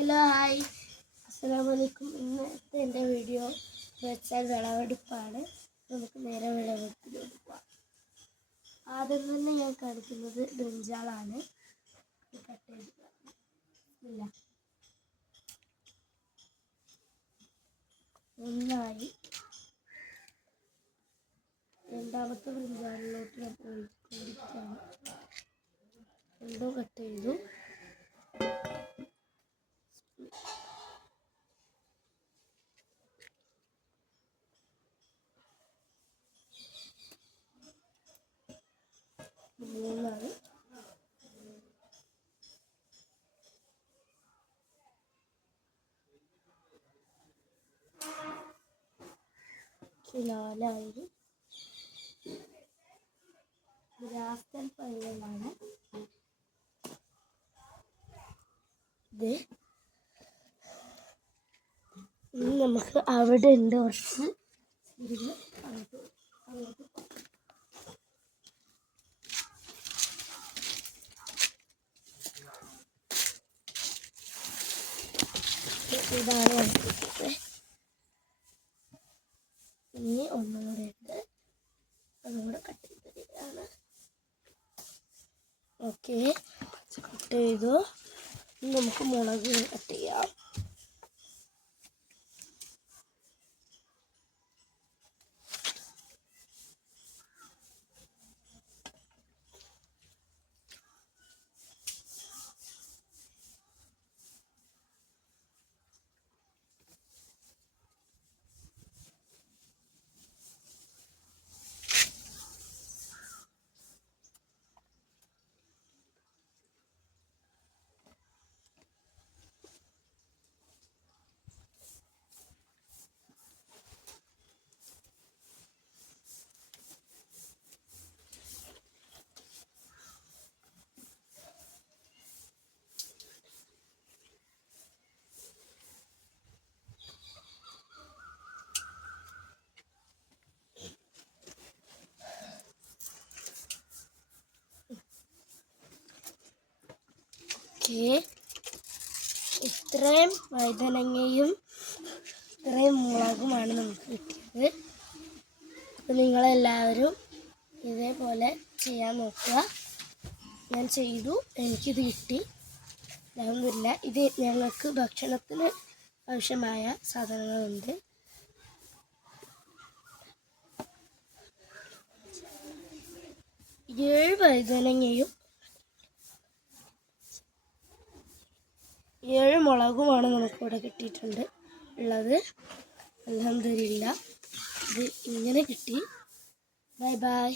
Hello hi അസ്സലാമലൈക്കും. ഇന്നത്തെ എൻ്റെ വീഡിയോ വെച്ചാൽ വിളവെടുപ്പാണ്. നമുക്ക് നേരെ വിളവെടുപ്പിലോട്ട് പോവാം. ആദ്യം തന്നെ ഞാൻ കാണിക്കുന്നത് ബ്രിഞ്ചാളാണ്. കട്ട് ചെയ്തില്ല ഒന്നായി. രണ്ടാമത്തെ ബ്രിഞ്ചാളിലോട്ട് ഞാൻ ഒഴിക്കൊണ്ടിരിക്കുകയാണ്. രണ്ടും കട്ട് ചെയ്തു. മൂന്നാണ്. നാലായി. ലാസ്റ്റ് ഫൈനലാണ്. ഇത് ഇനി നമുക്ക് അവിടെ ഉണ്ട് കുറച്ച് ഇതാണ് വന്നിട്ട്. ഇനി ഒന്നുകൂടെ ഉണ്ട്, അതുകൂടെ കട്ട് ചെയ്തതാണ്. ഓക്കെ, കട്ട് ചെയ്തു. ഇനി നമുക്ക് മുളക് കട്ട് ചെയ്യാം. ഇത്രയും വഴുതനങ്ങയും ഇത്രയും മുളകുമാണ് നമുക്ക് കിട്ടിയത്. അപ്പം നിങ്ങളെല്ലാവരും ഇതേപോലെ ചെയ്യാൻ നോക്കുക. ഞാൻ ചെയ്തു, എനിക്കിത് കിട്ടി. അൽഹംദുലില്ലാ. ഇത് ഞങ്ങൾക്ക് ഭക്ഷണത്തിന് ആവശ്യമായ സാധനങ്ങളുണ്ട്. ഏഴ് വഴുതനങ്ങയും 7 മുളകുമാണ് നമുക്കിവിടെ കിട്ടിയിട്ടുണ്ട് ഉള്ളത്. അൽഹംദുലില്ലാ, ഇത് ഇങ്ങനെ കിട്ടി. Bye bye.